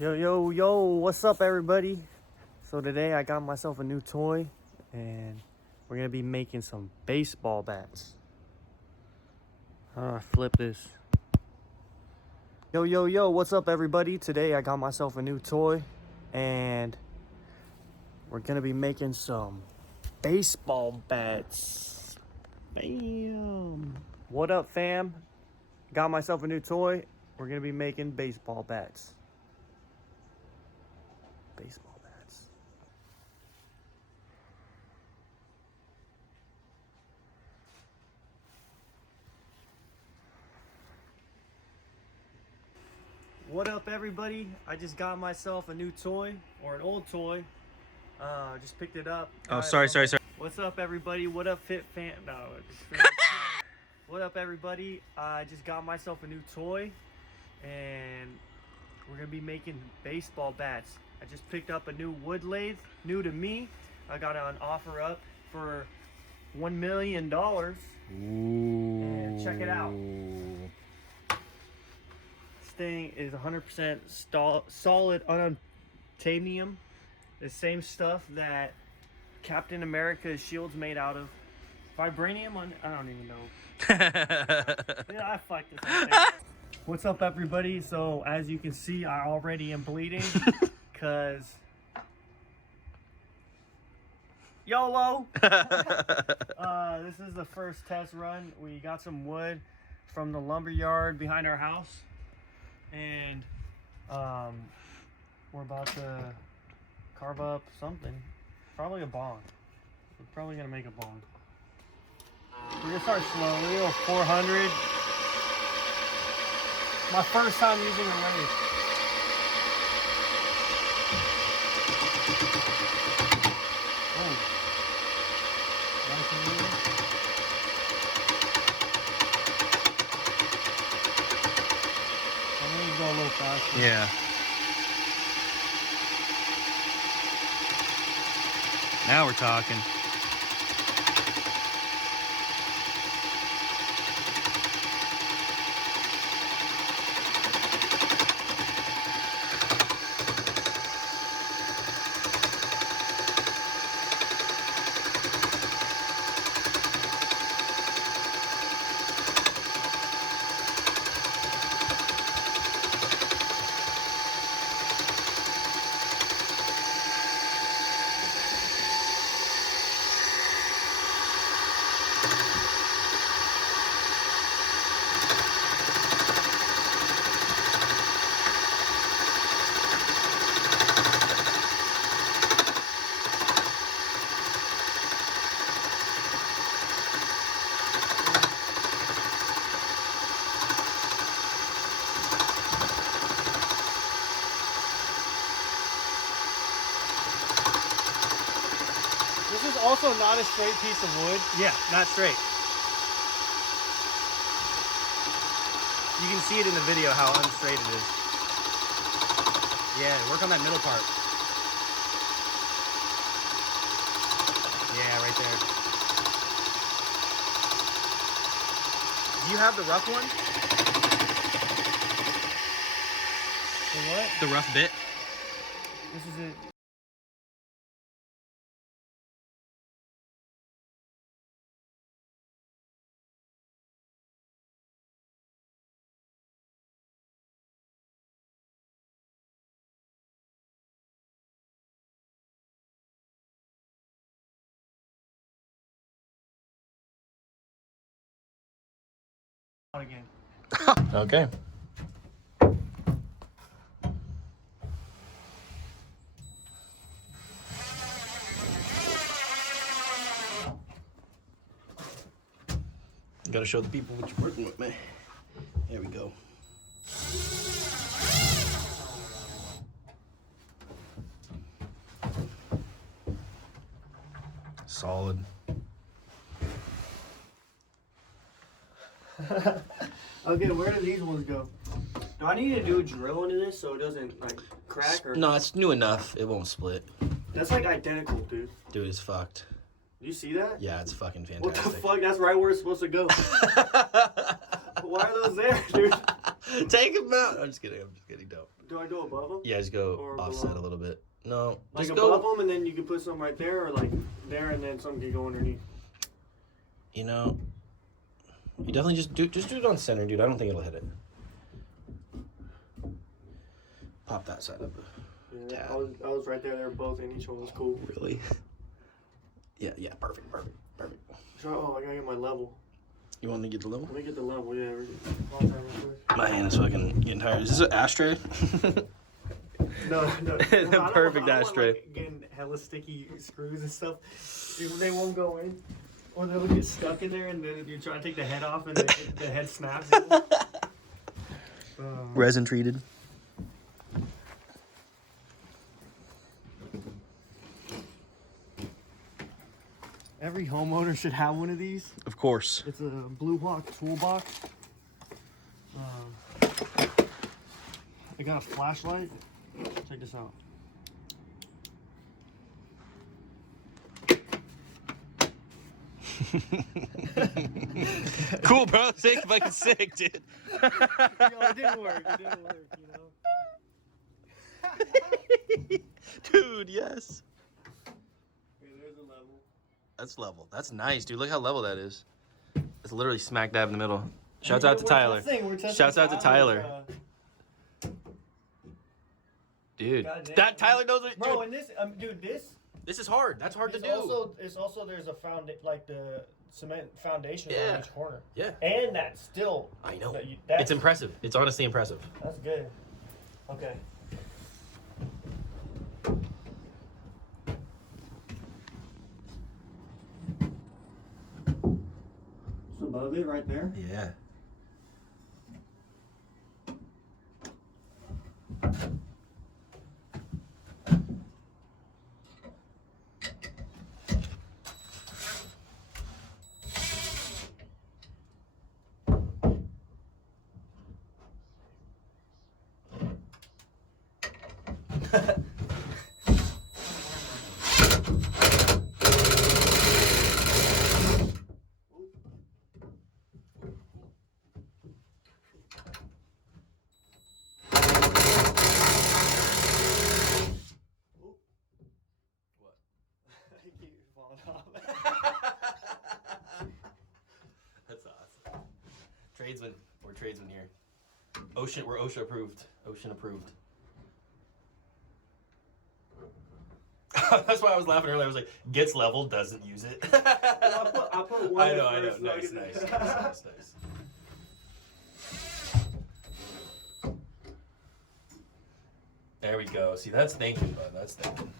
Yo, what's up, everybody? So today I got myself a new toy, and we're gonna be making some baseball bats. How do I flip this? Yo, what's up, everybody? Today I got myself a new toy, and we're gonna be making some baseball bats. Bam! What up, fam? Got myself a new toy. We're gonna be making baseball bats. Baseball bats. What up, everybody? I just got myself a new toy, or an old toy. Just picked it up. Oh, sorry. What's up, everybody? What up, Fit Fan? No. What up, everybody? I just got myself a new toy, and we're gonna be making baseball bats. I just picked up a new wood lathe, new to me. I got it on offer up for $1 million. Ooh. And check it out. This thing is 100% solid unobtainium. The same stuff that Captain America's shield's made out of. Vibranium I don't even know. Yeah, I fucked this whole thing. What's up, everybody? So as you can see, I already am bleeding because YOLO. This is the first test run. We got some wood from the lumber yard behind our house, and we're about to carve up something, probably a bong. We're probably gonna make a bong. We're gonna start slowly, a 400. My first time using a lathe. Oh, nice and even. I'm gonna go a little faster. Yeah. Now we're talking. This is also not a straight piece of wood. Yeah, not straight. You can see it in the video how unstraight it is. Yeah, work on that middle part. Yeah, right there. Do you have the rough one? The what? The rough bit? This is it. Again. Okay. Gotta show the people what you're working with, man. There we go. Solid. Okay, where do these ones go? Do I need to do a drill into this so it doesn't like crack or? No, it's new enough. It won't split. That's like identical, dude. Dude, it's fucked. You see that? Yeah, it's fucking What fantastic. the fuck? That's right where it's supposed to go. Why are those there, dude? Take him out. I'm just kidding. Don't. Do I go above them? Yeah, just go Or offset below? a little bit. No, Like just above go. them, and then you can put some right there, or like there, and then some can go underneath. You know, you definitely just do it on center, dude. I don't think it'll hit it. Pop that side up. Yeah, I was right there. They were both in. Each one was cool. Really? Yeah. Perfect. So, I gotta get my level. You want me to get the level? Let me get the level. Yeah. My hand is fucking getting tired. Is this an ashtray? No. The perfect ashtray. Like, getting hella sticky screws and stuff. They won't go in, or they'll get stuck in there, and then you try to take the head off, and the head snaps. Resin treated. Every homeowner should have one of these. Of course. It's a Blue Hawk toolbox. I got a flashlight. Check this out. Cool, bro. Sick, fucking sick, dude. Yo, it didn't work, you know? Dude, yes. Okay, there's a level. That's level. That's nice, dude. Look how level that is. It's literally smack dab in the middle. Shouts out to Tyler. Shouts out to Tyler. Dude, that Tyler knows it. Bro, Dude, and this, dude, this is hard. That's hard to do. It's also there's a like the cement foundation Yeah. on each corner. Yeah. And that's still. I know. That's It's impressive. It's honestly impressive. That's good. Okay. It's above it right there. Yeah. That's awesome. Tradesman. We're tradesmen here. We're OSHA approved. Ocean approved. That's why I was laughing earlier. I was like, gets level, doesn't use it. I put one. I know. first, Nice. There we go. See, that's thinking, bud. That's thinking.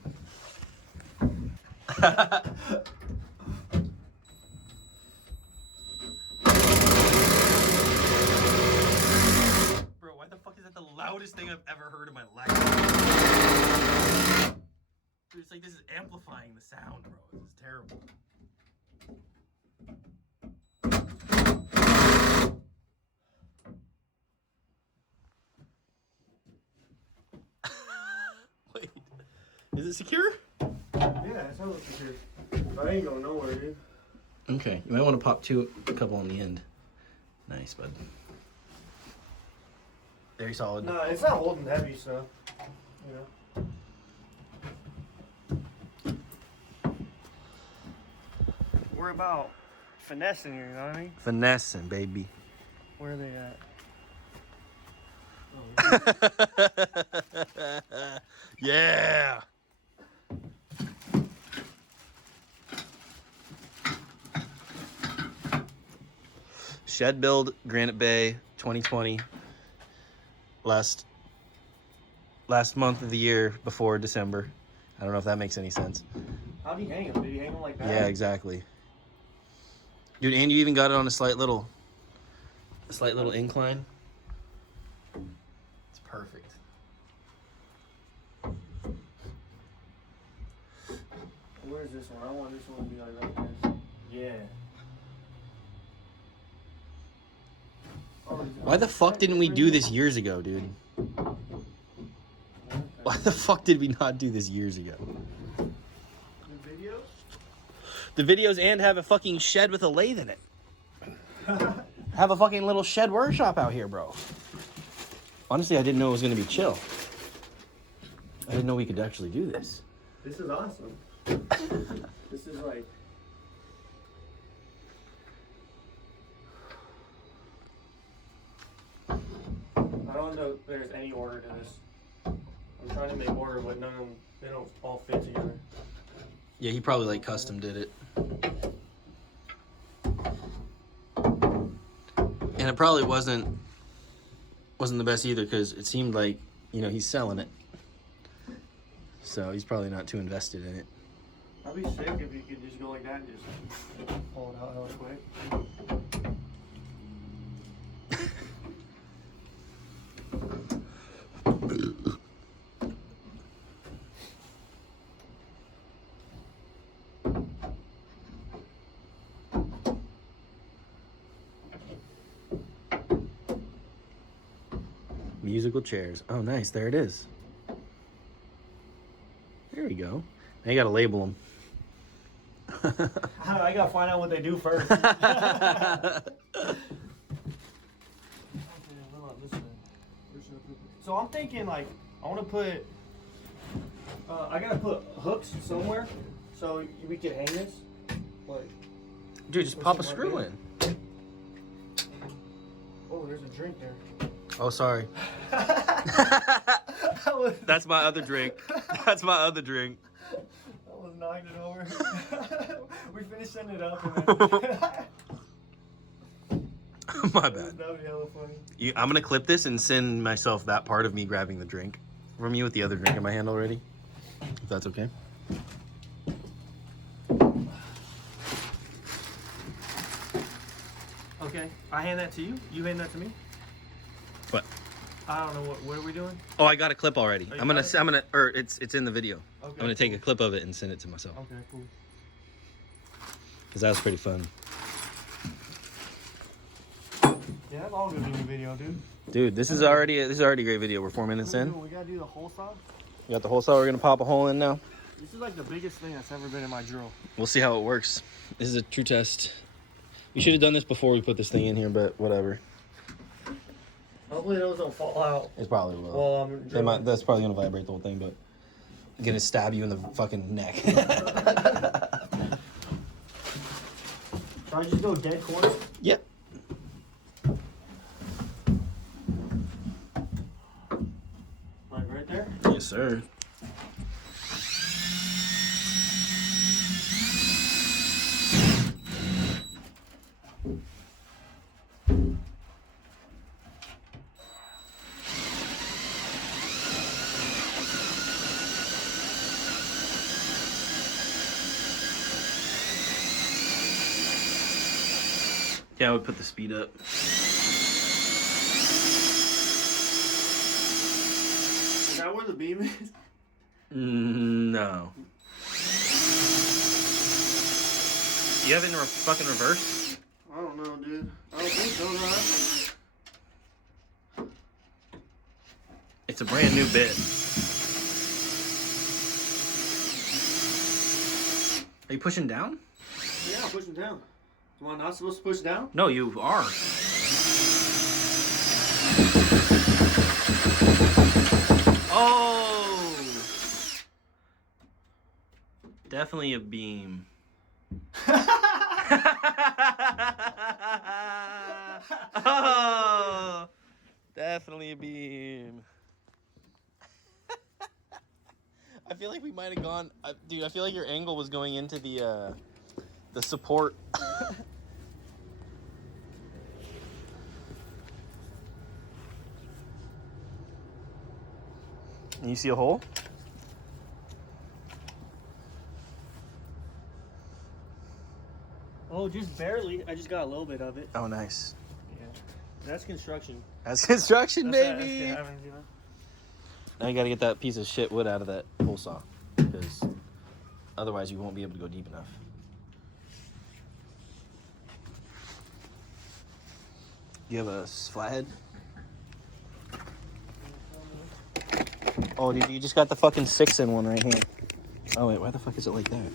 Bro, why the fuck is that the loudest thing I've ever heard in my life? Dude, it's like this is amplifying the sound, bro. This is terrible. Wait, is it secure? Yeah, it's hella secure. I ain't going nowhere, dude. Okay, you might want to pop a couple on the end. Nice, bud. Very solid. No, it's not holding heavy stuff. You know. We're about finessing here, you know what I mean? Finessing, baby. Where are they at? Yeah. Shed build, Granite Bay, 2020. Last month of the year before December. I don't know if that makes any sense. How do you hang them? Did you hang them like that? Yeah, exactly. Dude, and you even got it on a slight little incline. It's perfect. Where's this one? I want this one to be like this. Yeah. Why the fuck didn't we do this years ago, dude? Why the fuck did we not do this years ago? The videos? The videos and have a fucking shed with a lathe in it. Have a fucking little shed workshop out here, bro. Honestly, I didn't know it was going to be chill. I didn't know we could actually do this. This is awesome. This is like... I don't know if there's any order to this. I'm trying to make order, but none of them, they don't all fit together. Yeah, he probably like custom did it. And it probably wasn't the best either, because it seemed like, you know, he's selling it. So he's probably not too invested in it. I'd be sick if you could just go like that and just pull it out hella quick. Musical chairs. Oh, nice. There it is. There we go. Now you got to label them. I gotta find out what they do first. So I'm thinking like I want to put. I gotta put hooks somewhere so we can hang this. Like, dude, just pop a screw in. Oh, there's a drink there. Oh, sorry. That's my other drink. That's my other drink. I was knocked it over. We finished setting it up and then... My bad. That would be hella funny. I'm gonna clip this and send myself that part of me grabbing the drink from you with the other drink in my hand already. If that's okay. Okay, I hand that to you. You hand that to me. What? I don't know what are we doing? Oh, I got a clip already. Oh, I'm gonna, or it's in the video. Okay, I'm gonna take a clip of it and send it to myself. Okay, cool. Cause that was pretty fun. Yeah, that's all gonna be in the video, dude. Dude, this is already a great video. We're 4 minutes in. We gotta do the whole saw. You got the whole saw. We're gonna pop a hole in now. This is like the biggest thing that's ever been in my drill. We'll see how it works. This is a true test. We should have done this before we put this thing in here, but whatever. Hopefully those don't fall out. It probably will. Well, They might, that's probably gonna vibrate the whole thing, but I'm gonna stab you in the fucking neck. Should I just go dead corner? Yep. Like right there? Yes, sir. Yeah, I would put the speed up. Is that where the beam is? No. You have it in fucking reverse? I don't know, dude. I don't think so, right? It's a brand new bit. Are you pushing down? Yeah, I'm pushing down. Am I not supposed to push down? No, you are. Oh! Definitely a beam. Oh! Definitely a beam. I feel like we might have gone... dude, I feel like your angle was going into the support. You see a hole? Oh, just barely. I just got a little bit of it. Oh, nice. Yeah. That's construction. That's construction, That's baby. That happens, you know? Now you gotta get that piece of shit wood out of that hole saw, because otherwise you won't be able to go deep enough. You have a flathead? Oh, dude, you just got the fucking 6-in one right here. Oh, wait, why the fuck is it like that?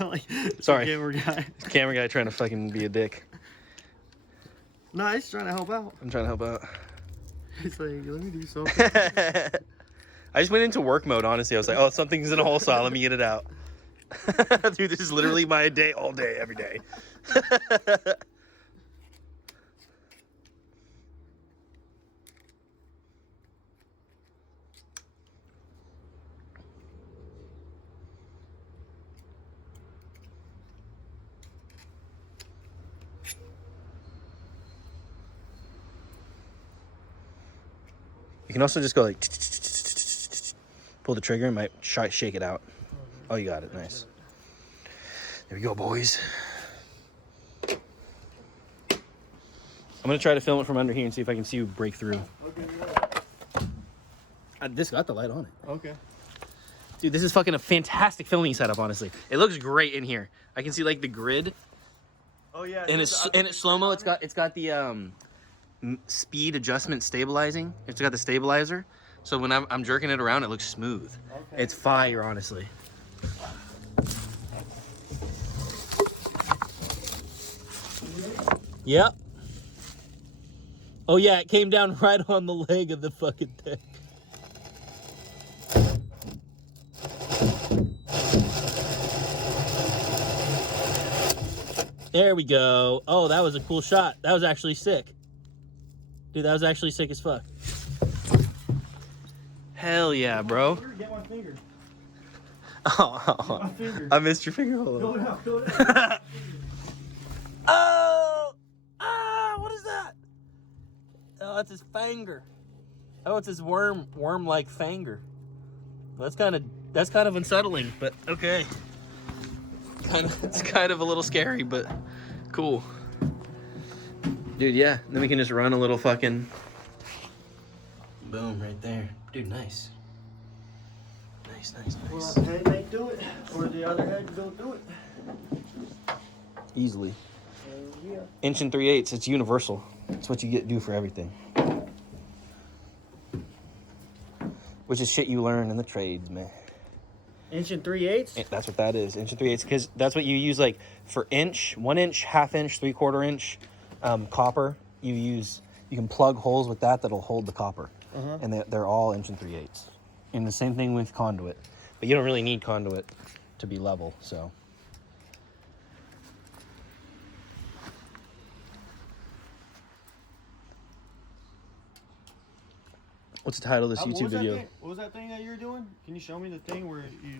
Like, Sorry. camera guy. Camera guy trying to fucking be a dick. No, he's trying to help out. I'm trying to help out. He's like, let me do something. I just went into work mode, honestly. I was like, oh, something's in a hole saw. Let me get it out. Dude, this is literally my day all day, every day. You can also just go like, pull the trigger and might shake it out. Oh, you got it. Nice. There we go, boys. I'm going to try to film it from under here and see if I can see you break through. This got the light on it. Okay. Dude, this is fucking a fantastic filming setup, honestly. It looks great in here. I can see like the grid. Oh yeah. And it's slow-mo. It's got the speed adjustment stabilizing. It's got the stabilizer. So when I'm jerking it around, it looks smooth. Okay. It's fire, honestly. Yep. Oh yeah, it came down right on the leg of the fucking thing. There we go. Oh, that was a cool shot. That was actually sick. Dude, that was actually sick as fuck. Hell yeah, bro. Get my finger. Oh, my finger. I missed your finger. Go down. Oh! Ah, what is that? Oh, that's his finger. Oh, it's his worm-like finger. Well, that's kind of unsettling, but okay. It's kind of a little scary, but cool. Dude, yeah. Then we can just run a little fucking boom right there. Dude, nice. Nice. Well, that head may do it, or the other head will do it. Easily. Yeah. 1 3/8. It's universal. It's what you get to do for everything. Which is shit you learn in the trades, man. 1 3/8. That's what that is. 1 3/8, because that's what you use like for inch, 1 inch, 1/2 inch, 3/4 inch copper. You can plug holes with that'll hold the copper, and they're all 1 3/8. And the same thing with conduit, but you don't really need conduit to be level. So. What's the title of this YouTube video? What was that thing that you were doing? Can you show me the thing where you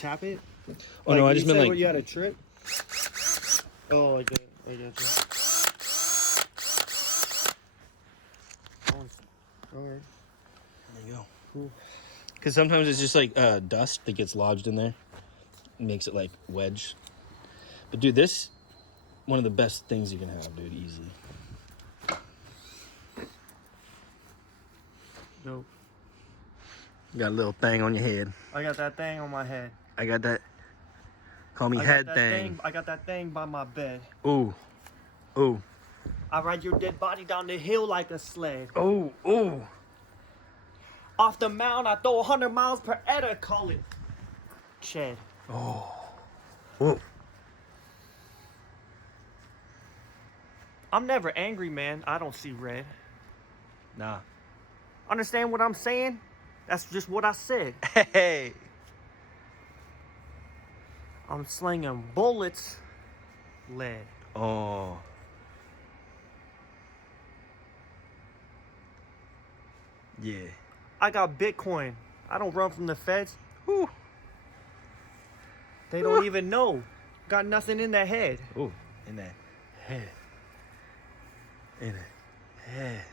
tap it? Oh like, no, I just meant like you had a trip. Oh, like that. I got you. All right. There you go. Cool. Because sometimes it's just like dust that gets lodged in there. It makes it like wedge. But dude, this one of the best things you can have, dude, easily. Nope. You got a little thing on your head. I got that thing on my head. I got that. Call me head thing. I got that thing by my bed. Ooh. Ooh. I ride your dead body down the hill like a sled. Ooh. Ooh. Off the mound, I throw 100 miles per hour, call it shed. Oh. Ooh. I'm never angry, man. I don't see red. Nah. Understand what I'm saying? That's just what I said. Hey. I'm slinging bullets, lead. Oh. Yeah. I got Bitcoin. I don't run from the feds. Ooh. They don't even know. Got nothing in their head. Ooh. In that head. In that head.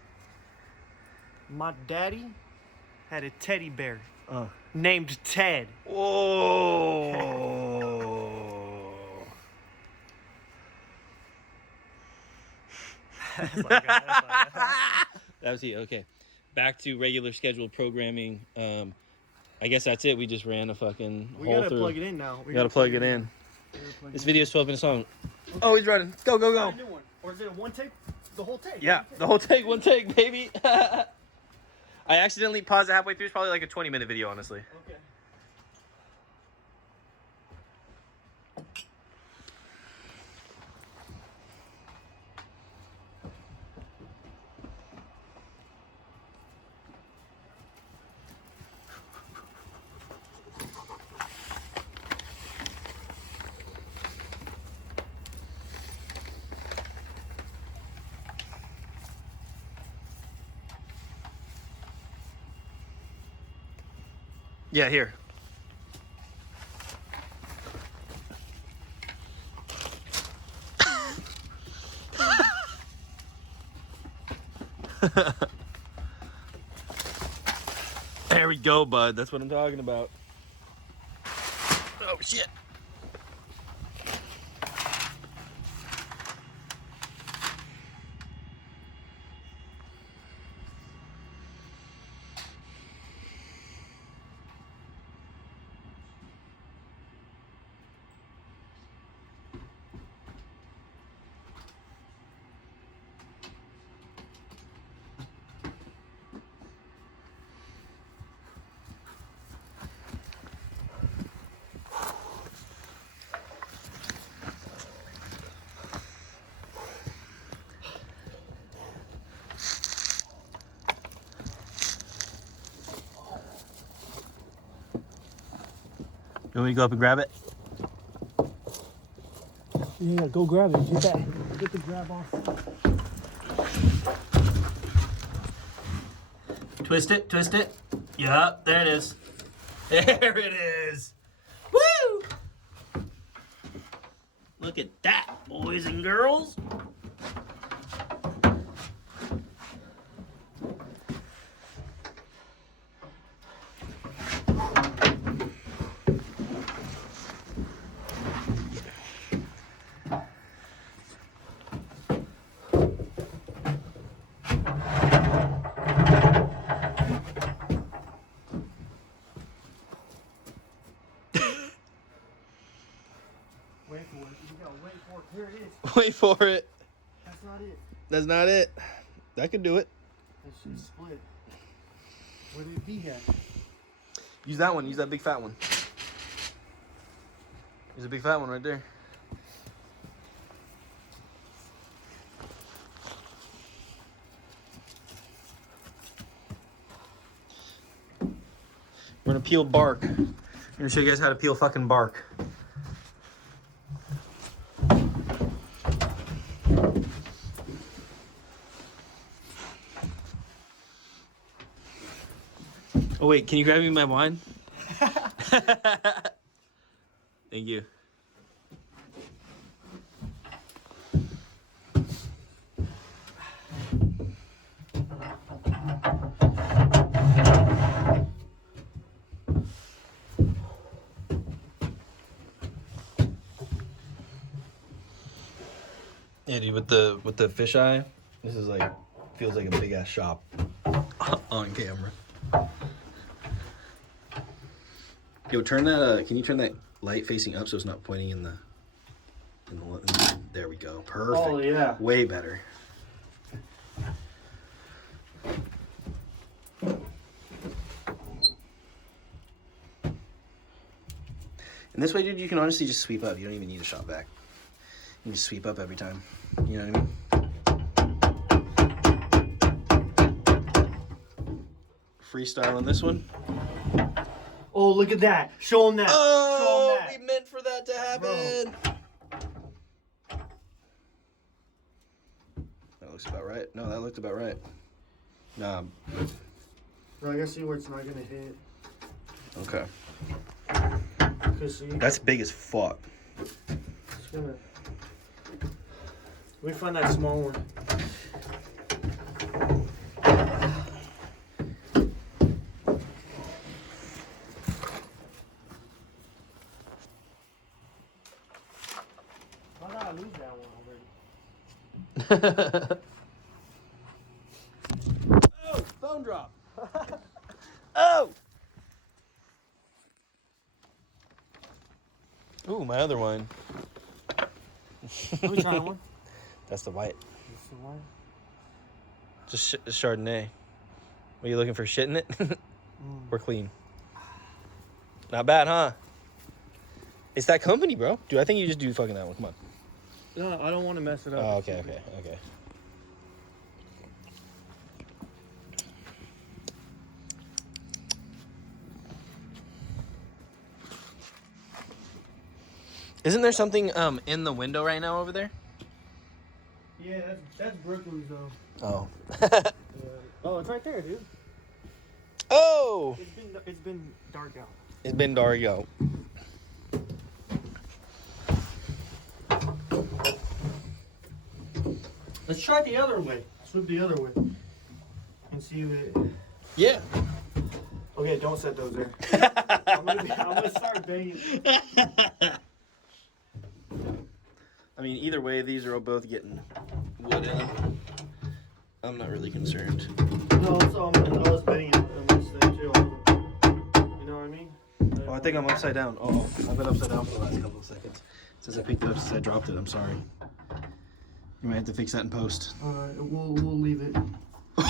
My daddy had a teddy bear named Ted. Oh. That was it. Okay. Back to regular scheduled programming. I guess that's it. We just ran a fucking We hole gotta through. plug it in now. We gotta plug it in. This video is 12 minutes long. Oh, he's running. Go, go, go. New one. Or is it a one take? The whole take? Yeah, the whole take, one take, baby. I accidentally paused it halfway through. It's probably like a 20-minute video, honestly. Okay. Yeah, here. There we go, bud. That's what I'm talking about. Oh, shit. You want me to go up and grab it? Yeah, go grab it. Get the grab off. Twist it, twist it. Yup, there it is. There it is. Woo! Look at that, boys and girls. Wait for it. You gotta wait for it. Here it is. Wait for it. That's not it. That's not it. That could do it. That shit's split. Where did it be at? Use that one. Use that big fat one. There's a big fat one right there. We're gonna peel bark. I'm gonna show you guys how to peel fucking bark. Oh wait, can you grab me my wine? Thank you. Yeah, dude, with the fisheye, this is like feels like a big ass shop on camera. Yo, turn that. Can you turn that light facing up so it's not pointing in the? There we go. Perfect. Oh yeah. Way better. And this way, dude, you can honestly just sweep up. You don't even need a shop vac. You can just sweep up every time. You know what I mean? Freestyle on this one. Oh, look at that. Show him that. Oh, Show him that. we meant for that to happen. That looks about right. No, that looked about right. Nah. Bro, I gotta see where it's not gonna hit. Okay. Cause see, That's big as fuck. it's gonna. We find that small one. Why did I lose that one already? Oh, phone drop. Oh. Ooh, my other wine. Let me try one. That's the white. This the one? Just Chardonnay. What are you looking for? Shit in it? We're clean. Not bad, huh? It's that company, bro. Dude, I think you just do fucking that one. Come on. No, I don't want to mess it up. Oh, okay. Isn't there something in the window right now over there? Yeah, that's Brooklyn's though. Oh. Oh, it's right there, dude. Oh! It's been dark out. It's been dark out. Let's try it the other way. Swoop the other way. And see what it... Yeah. Okay, don't set those there. I'm gonna start banging. I mean, either way, these are both getting wood in them. I'm not really concerned. No, so I was banging on this thing too. You know what I mean? Oh, I think I'm upside down. Oh, I've been upside down for the last couple of seconds. Since I picked it up, since I dropped it, I'm sorry. You might have to fix that in post. Alright, we'll leave it.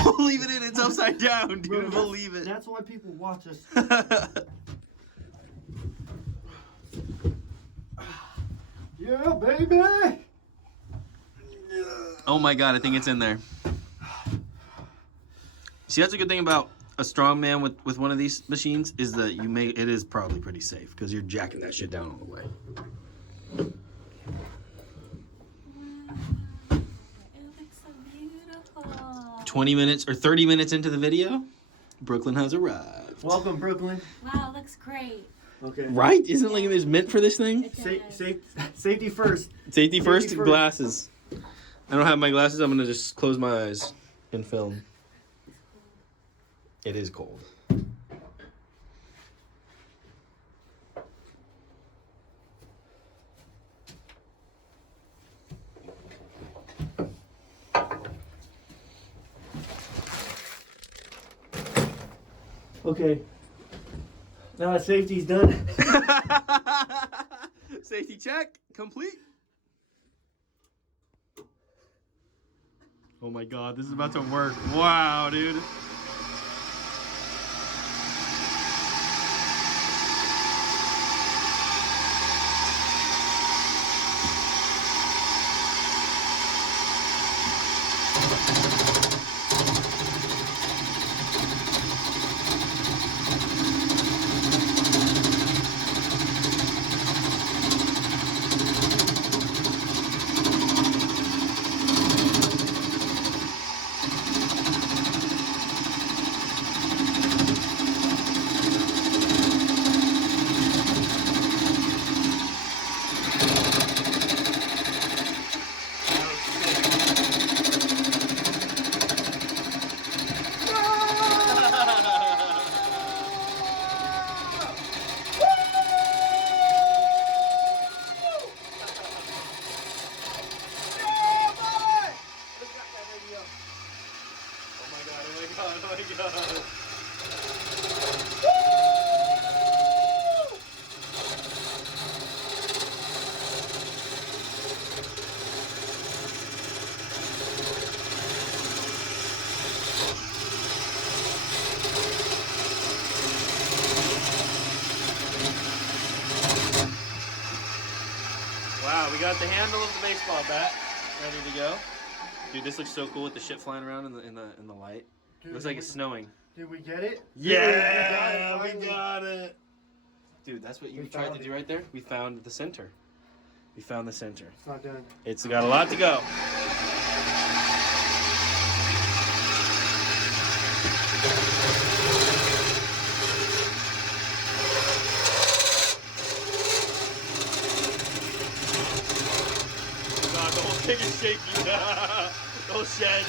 We'll leave it in. It's upside down, dude. Bro, We'll leave it. That's why people watch us. Yeah, baby! Oh my god, I think it's in there. See, that's a good thing about a strong man with one of these machines is that it is probably pretty safe because you're jacking that shit down all the way. It looks so beautiful. 20 minutes or 30 minutes into the video, Brooklyn has arrived. Welcome, Brooklyn. Wow, it looks great. Okay. Right? Isn't it like it was meant for this thing? It does. Safety first. Safety first, glasses. I don't have my glasses. I'm going to just close my eyes and film. It is cold. Okay. Now that safety's done. Safety check complete. Oh my god, this is about to work. Wow, dude. Wow, we got the handle of the baseball bat ready to go. Dude, this looks so cool with the shit flying around in the light. Dude, Looks like it's snowing. Did we get it? Yeah, we got it. Dude, that's what you We tried found to it. do right there. We found the center. We found the center. It's not done. It's got a lot to go. God, the whole thing is shaky. The whole shed.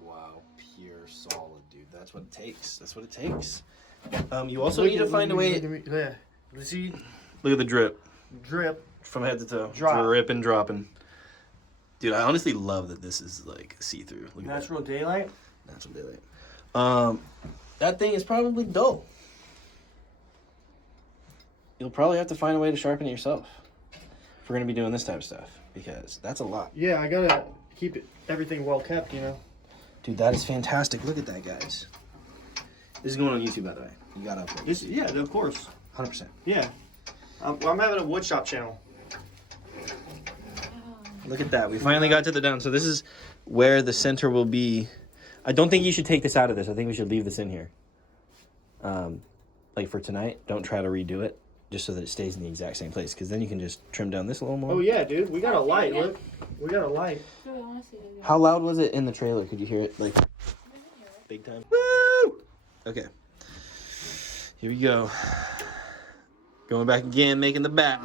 Wow, pure solid, dude. That's what it takes. That's what it takes. You also need to find a way. Yeah. See? Look at the drip Drip. from head to toe. Drop. Dripping, dropping. Dude, I honestly love that this is like see-through. Look at Natural daylight. that. Natural daylight. That thing is probably dull. You'll probably have to find a way to sharpen it yourself if we're gonna be doing this type of stuff because that's a lot. Yeah, I gotta keep everything well kept, you know. Dude, that is fantastic. Look at that, guys. This is going on YouTube, by the way. You gotta upload this. Yeah, of course. 100%. Yeah. I'm having a woodshop channel. Look at that. We finally got to the down. So this is where the center will be. I don't think you should take this out of this. I think we should leave this in here. like for tonight, don't try to redo it, just so that it stays in the exact same place. Because then you can just trim down this a little more. Oh yeah, dude. We got a light. Look, we got a light. How loud was it in the trailer? Could you hear it like big time? Woo! Okay. Here we go. Going back again, making the back.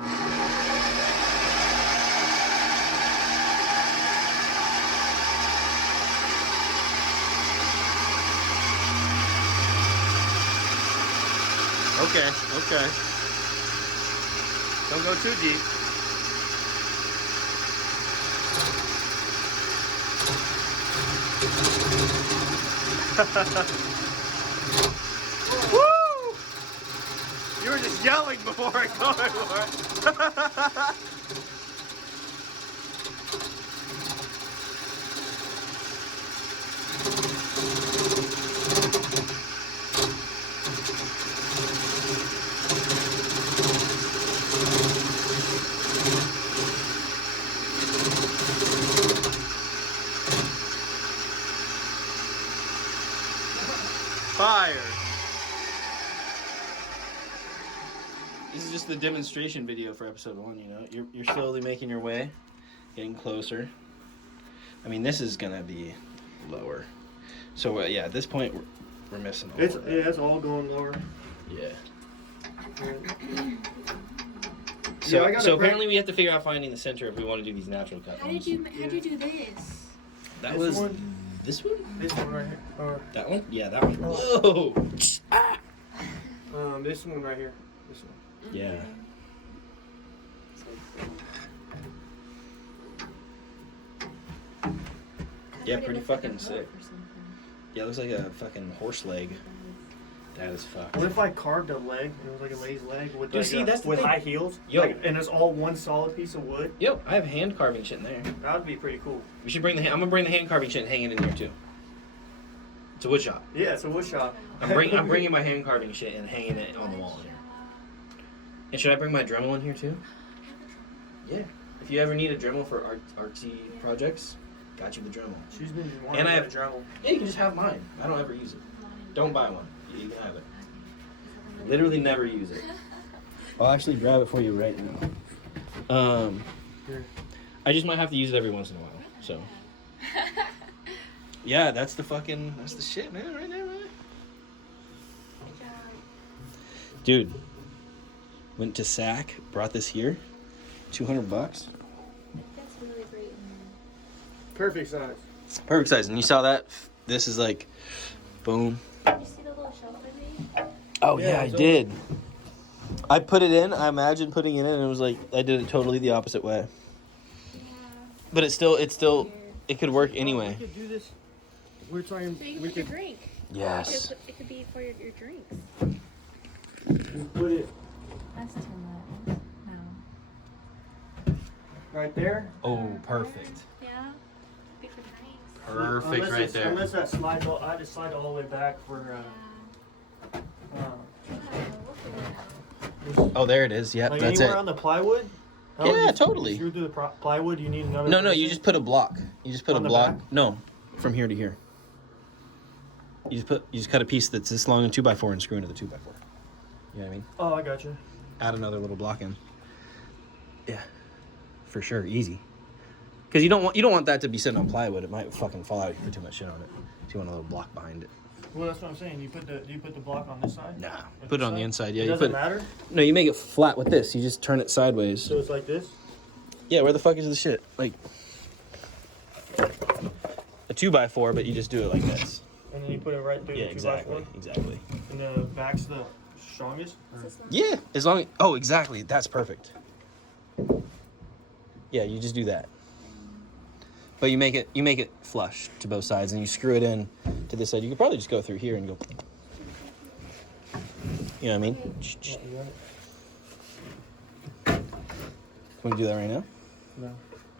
Okay, okay. Don't go too deep. Woo! You were just yelling before I going for it. Fire. This is just the demonstration video for episode 1, you know? You're slowly making your way, getting closer. I mean, this is gonna be lower. So, yeah, at this point, we're missing all of that. It's all going lower. Yeah. Yeah, So apparently we have to figure out finding the center if we want to do these natural cut How ones. did you do this? That This was... one? This one? This one right here. Or That one? Yeah, that one. Whoa! this one right here. This one. Yeah. Yeah, pretty fucking sick. Yeah, it looks like a fucking horse leg. That is fucked. What if I carved a leg? It was like a lady's leg with Dude, like see, that's the with thing. high heels. Yo. Like, and it's all one solid piece of wood. Yo, I have hand carving shit in there. That would be pretty cool. We should bring the. I'm gonna bring the hand carving shit and hang it in here too. It's a wood shop. Yeah, it's a wood shop. I'm bringing my hand carving shit and hanging it on the wall here. And should I bring my Dremel in here too? Yeah. If you ever need a Dremel for artsy projects, got you the Dremel. She's been wanting And I a have Dremel. Yeah, you can just have mine. I don't ever use it. Don't buy one. You can have it. Literally never use it. I'll actually grab it for you right now. Here. I just might have to use it every once in a while. So. Yeah, that's the shit, man, right there, man. Dude, went to SAC, brought this here, $200. That's really great. Perfect size. Perfect size, and you saw that? This is like, boom. Did you see the little shelf I made? Oh Yeah, yeah, I it's did. I put it in. I imagined putting it in, and it was like I did it totally the opposite way. Yeah. But it could work anyway. We could do this. We're trying. So you can We put your could drink. Yes. It could be for your drinks. put it That's too much. No. right there. Oh, perfect. Yeah. Be for drinks. Perfect Unless right it's- there. Unless that slides, I had to slide all the way back for. Yeah. We'll figure it out. Oh, there it is. Yep, Like that's anywhere it. on the plywood. Yeah, totally. Through the plywood, you need another. No, you person? just put a block. You just put On a the block. back? No, from here to here. You just cut a piece that's this long in 2x4 and screw into the 2x4. You know what I mean? Oh, I got you. Add another little block in. Yeah, for sure, easy. Because you don't want that to be sitting on plywood. It might fucking fall out if you put too much shit on it. So you want a little block behind it. Well, that's what I'm saying. Do you put the block on this side? Nah, With put it the on the side? inside. Yeah, It you doesn't put. matter. No, you make it flat with this. You just turn it sideways. So it's like this. Yeah, where the fuck is the shit? Like a 2x4, but you just do it like this. And then you put it right through Yeah, the 2x4. exactly. And the back's the strongest. Or- This one? Yeah, as long. Oh, exactly. That's perfect. Yeah, you just do that. But you make it flush to both sides, and you screw it in to this side. You could probably just go through here and go. You know what I mean? Yeah, you got it? Can we do that right now? No.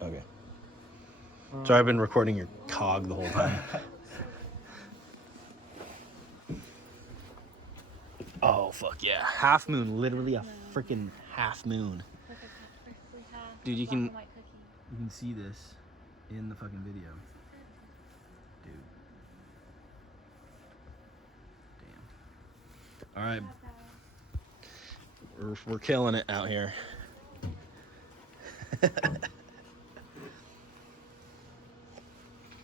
Okay. Sorry, I've been recording your cog the whole time. Oh, fuck yeah. Half moon. Literally a freaking half moon. Like a perfectly half Dude, you black can- and white cookie. You can see this in the fucking video. Dude. Damn. All right. We're killing it out here. Okay.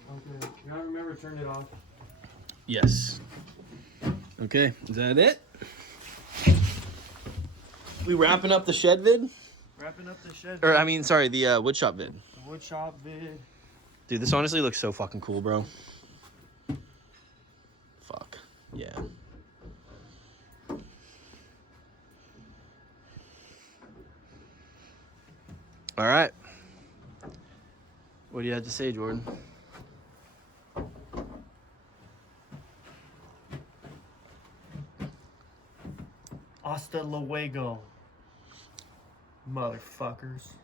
You gotta remember to turn it off. Yes. Okay, is that it? We wrapping up the shed vid? Wrapping up the shed. Or, I mean, sorry, the woodshop vid. The wood shop vid. Dude, this honestly looks so fucking cool, bro. Fuck. Yeah. All right. What do you have to say, Jordan? Hasta luego, motherfuckers.